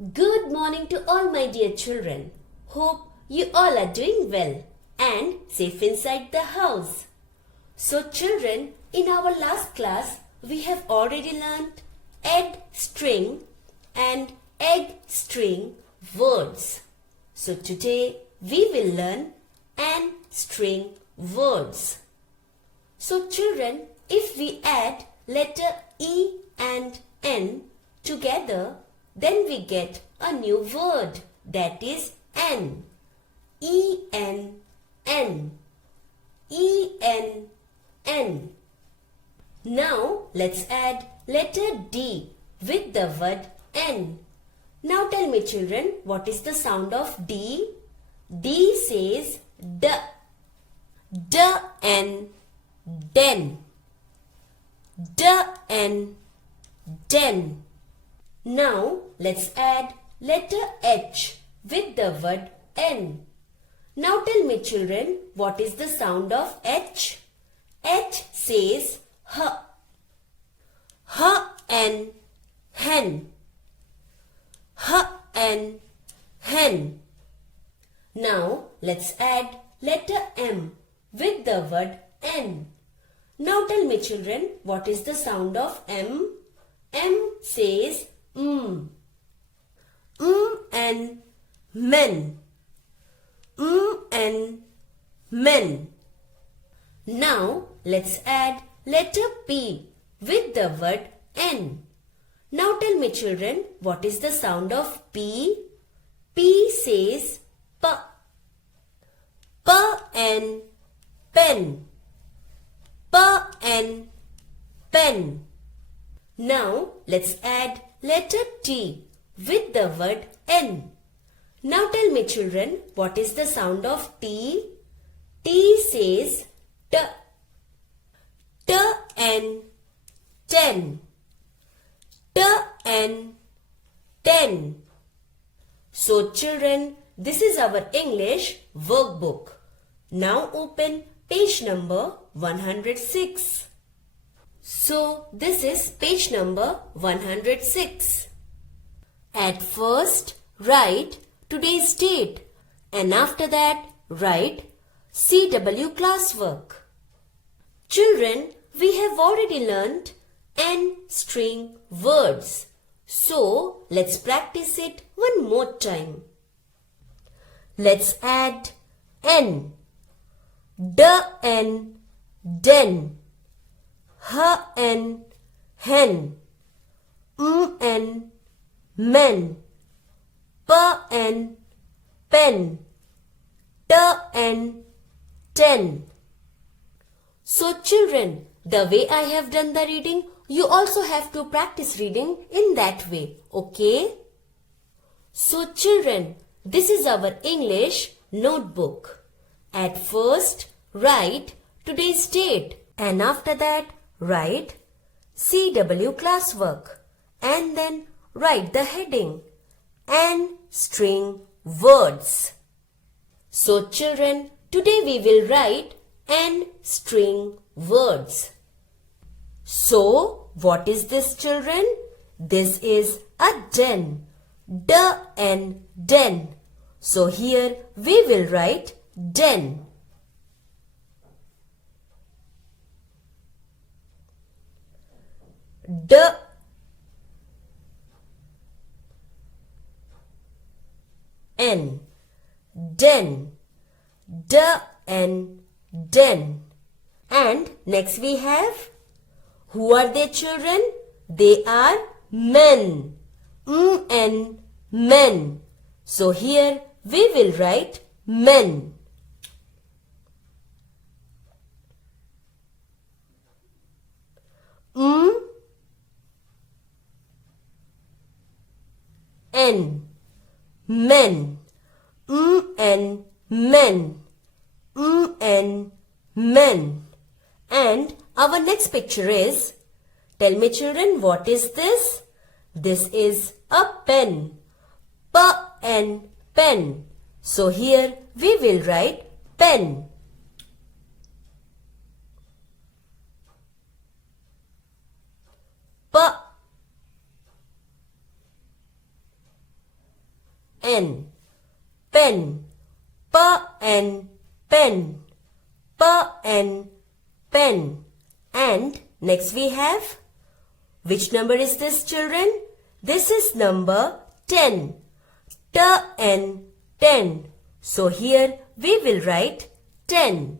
Good morning to all my dear children. Hope you all are doing well and safe inside the house. So children, in our last class, we have already learnt add string and egg string words. So today we will learn and string words. So children, if we add letter E and N together, then we get a new word, that is N. E-N-N. E-N-N. Now let's add letter D with the word N. Now tell me children, what is the sound of D? D says D. D-N. Den. D-N. Den. Now let's add letter H with the word N. Now tell me children, what is the sound of H? H says H. H-N. Hen. H-N. Hen. Now let's add letter M with the word N. Now tell me children, what is the sound of M? M says and men. And men. Now let's add letter P with the word N. Now tell me children, what is the sound of P? P says P. P and pen. P and pen. Now let's add letter T with the word N. Now tell me children, what is the sound of T? T says T. T and ten. T and ten. So children, this is our English workbook. Now open page number 106. So this is page number 106. At first write today's date and after that write CW classwork. Children, we have already learnt N string words. So let's practice it one more time. Let's add N. D-N. Den. H-N. Hen. M-N. Men. P-N. Pen. T-N. Ten. So children, the way I have done the reading, you also have to practice reading in that way, okay? So children, this is our English notebook. At first, write today's date and after that, write CW classwork and then write the heading and string words. So children, today we will write and string words. So what is this children? This is a den. D-N. Den. So here we will write den. D N. Den. D N. Den. And next we have, who are they children? They are men. M-N. Men. So here we will write men. N. Men. M-N. Men. M-N. Men. And our next picture is, tell me children, what is this? This is a pen. P-N. Pen. So here we will write pen. P N. Pen. P-N. Pen. P-N. Pen. And next we have, which number is this, children? This is number 10. T-N. 10. So here we will write 10.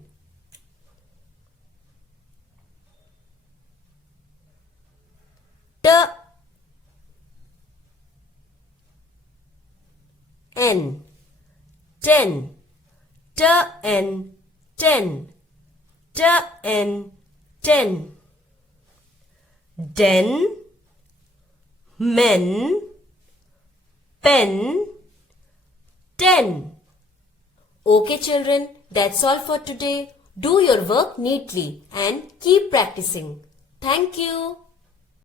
T-N. 10. T-N. 10. T-N. 10. Den. Men. Pen. 10. Okay children, that's all for today. Do your work neatly and keep practicing. Thank you.